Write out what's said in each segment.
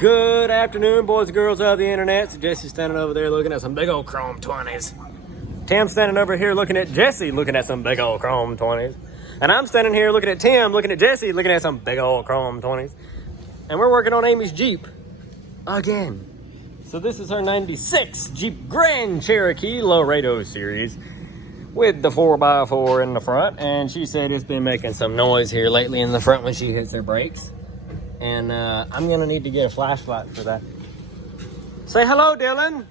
Good afternoon, boys and girls of the internet. So Jesse's standing over there looking at some big old chrome 20s. Tim's standing over here looking at Jesse looking at some big old chrome 20s. And I'm standing here looking at Tim looking at Jesse looking at some big old chrome 20s. And we're working on Amy's Jeep again. So this is her 96 Jeep Grand Cherokee Laredo series with the 4x4 in the front. And she said it's been making some noise here lately in the front when she hits her brakes. And I'm gonna need to get a flashlight for that. Say hello, Dylan.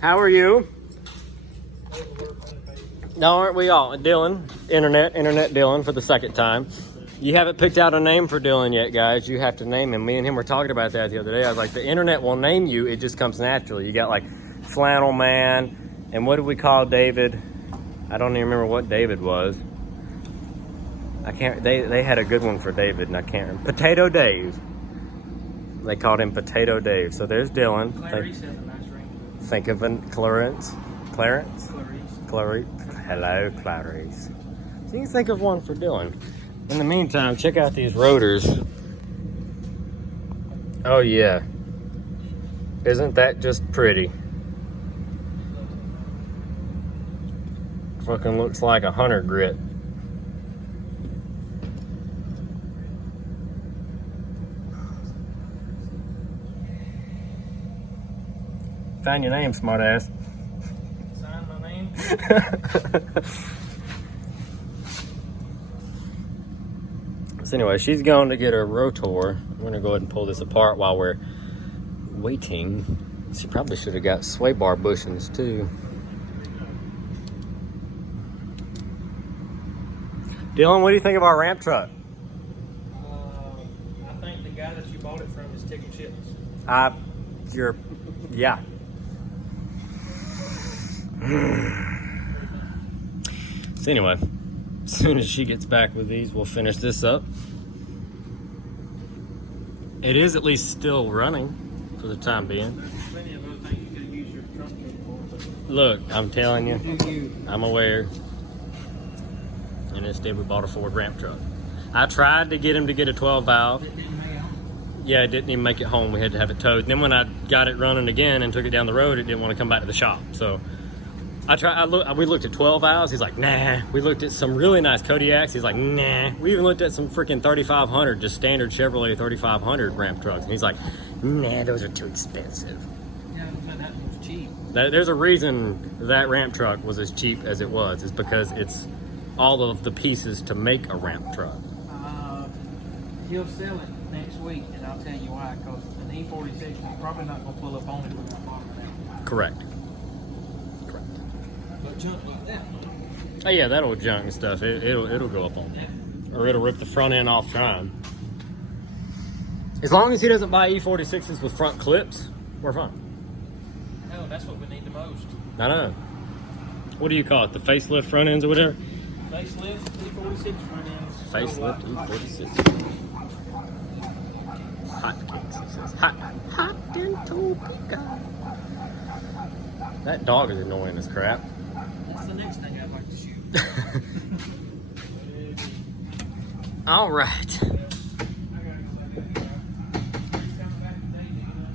How are you? No, aren't we all? Dylan, internet Dylan for the second time. You haven't picked out a name for Dylan yet, guys. You have to name him. Me and him were talking about that the other day. I was like, the internet will name you. It just comes naturally. You got like Flannel Man, and what did we call David? I don't even remember what David was. I can't. They had a good one for David, and I can't remember. Potato Dave. They called him Potato Dave. So there's Dylan. Clarice has a nice ring. Think of a Clarence. Clarice. Hello, Clarice. So you can think of one for Dylan. In the meantime, check out these rotors. Oh yeah. Isn't that just pretty? Fucking looks like a hunter grit. Find your name, smartass. Sign my name. So anyway, she's going to get her rotor. I'm gonna go ahead and pull this apart while we're waiting. She probably should have got sway bar bushings too. Dylan, what do you think of our ramp truck? I think the guy that you bought it from is tickled shitless. Yeah. So anyway, as soon as she gets back with these, we'll finish this up. It is at least still running for the time being. There's plenty of other things you could use your truck for. Look, I'm telling you, I'm aware. And instead we bought a Ford ramp truck. I tried to get him to get a 12 valve. Yeah, it didn't even make it home. We had to have it towed. And then when I got it running again and took it down the road, it didn't want to come back to the shop. So we looked at 12 valves. He's like, nah. We looked at some really nice Kodiaks. He's like, nah. We even looked at some freaking 3500, just standard Chevrolet 3500 ramp trucks. And he's like, nah, those are too expensive. Yeah, that was cheap. There's a reason that ramp truck was as cheap as it was. It's because it's all of the pieces to make a ramp truck. He'll sell it next week, and I'll tell you why. Because an E46 is probably not going to pull up on it with that bottom down. Correct. But junk like that. Oh yeah, that old junk and stuff, it'll go up on it. Or it'll rip the front end off trying. As long as he doesn't buy E46s with front clips, we're fine. No, that's what we need the most. I know. What do you call it? The facelift front ends or whatever? Facelift, E46 front ends. Facelift E46. Hot cakes, he says. Hot in Topeka. That dog is annoying as crap. That's the next thing I'd like to shoot. All right.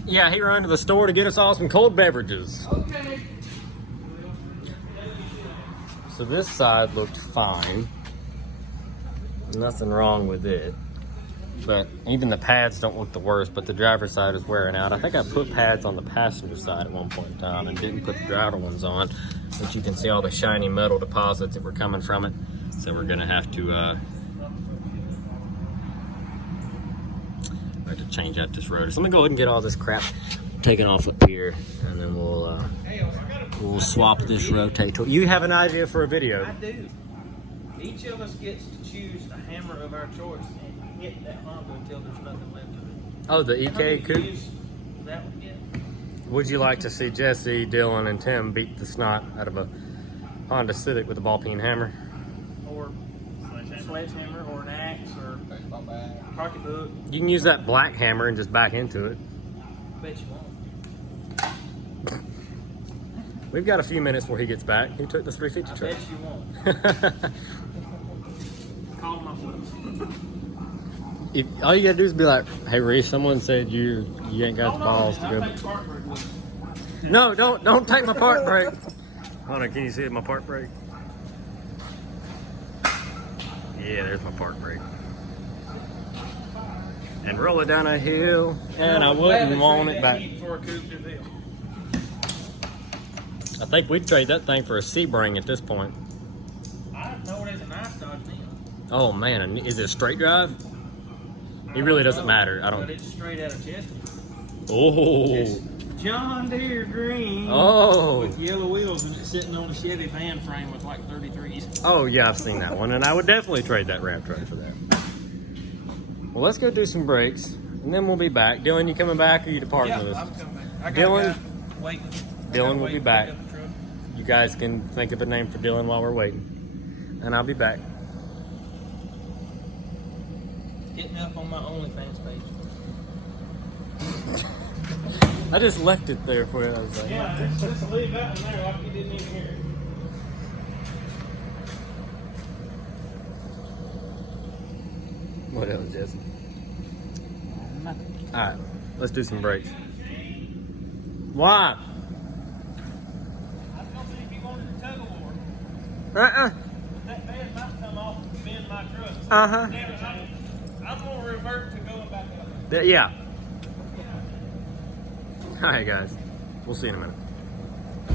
Yeah, he ran to the store to get us all some cold beverages. Okay. So this side looked fine. Nothing wrong with it. But even the pads don't look the worst, but the driver's side is wearing out. I think I put pads on the passenger side at one point in time and didn't put the driver ones on. But you can see all the shiny metal deposits that were coming from it. So we're gonna have to change out this rotor. So let me go ahead and get all this crap taken off up here, and then we'll swap this rotator. You have an idea for a video? I do. Each of us gets to choose a hammer of our choice and hit that Honda until there's nothing left of it. Oh, the EK coupe? That one get? Would you like to see Jesse, Dylan, and Tim beat the snot out of a Honda Civic with a ball peen hammer? Or sledgehammer, or an axe, or pocketbook. You can use that black hammer and just back into it. Bet you won't. We've got a few minutes before he gets back. He took the 350 truck. Bet you won't. Call my phone. If all you gotta do is be like, "Hey, Reese, someone said you ain't got the balls to I'll go." take park brake with me. No, don't take my park brake. Hold on, can you see my park brake? Yeah, there's my park brake. And roll it down a hill, and I wouldn't want it back. For a coupe de ville. I think we'd trade that thing for a Sebring at this point. I know it is a nice Dodge Neon. Oh man, is it a straight drive? It really doesn't matter. I But don't. it's straight out of Chester. Oh. It's John Deere green. Oh. With yellow wheels and it's sitting on a Chevy van frame with like 33s. Oh yeah, I've seen that one, and I would definitely trade that Ram truck for that. Well, let's go do some brakes, and then we'll be back. Dylan, you coming back, or you departing Yeah, with us? I'm coming back. I got Dylan? a guy waiting. Dylan will be back. Pick up the truck. You guys can think of a name for Dylan while we're waiting, and I'll be back. Hit me up on my OnlyFans page. I just left it there for you. I was like, Yeah, just leave that one there like you didn't even hear it. what else, Jesse? Nothing. All right, let's do some brakes. Why? I was gonna see if you wanted a tug of war. Uh-uh. That van might come off and bend my truck. Uh-huh. I'm gonna revert to going back up. Yeah. All right, guys. We'll see you in a minute.